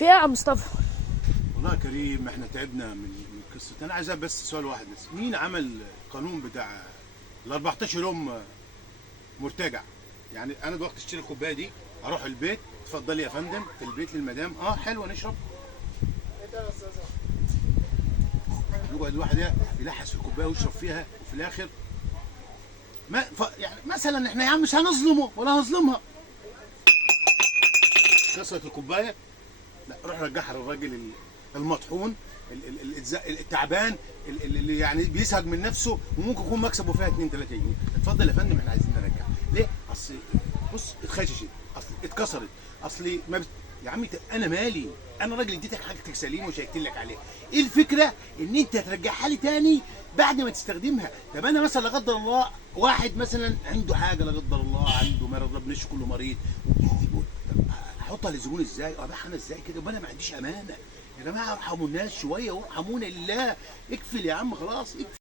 في ايه يا عم مصطفى؟ والله يا كريم احنا تعبنا من قصه. انا عايز بس سؤال واحد بس، مين عمل القانون بتاع ال 14 يوم مرتجع؟ يعني انا دلوقتي اشتري الكوبايه دي، اروح البيت، اتفضلي يا فندم في البيت للمدام، حلوه نشرب. يقعد الواحد يلحس في الكوبايه ويشرب فيها، وفي الاخر ما يعني مثلا احنا يا عم مش هنظلمه ولا هنظلمها، كسرت الكوبايه، لا روح رجعها للراجل المطحون التعبان اللي يعني بيسهج من نفسه، وممكن يكون مكسبه فيها 2 3 جنيه. اتفضل يا فندم احنا عايزين نرجع. ليه؟ اصل بص اتخششت، اصل اتكسرت، اصل ما بت... يا عمي انا مالي، انا راجل اديتك حاجتك سليمه وشيكت لك عليها. ايه الفكره ان انت ترجعها لي تاني بعد ما تستخدمها؟ طب انا مثلا لا قدر الله واحد مثلا عنده حاجه، لا قدر الله عنده مرض، ربنا يشفي كل مريض، طب احطها للزبون ازاي؟ ابيعها انا ازاي كده؟ وانا ما عنديش امانه. يا جماعه ارحموا الناس شويه وارحمونا لله. اقفل يا عم خلاص اقفل.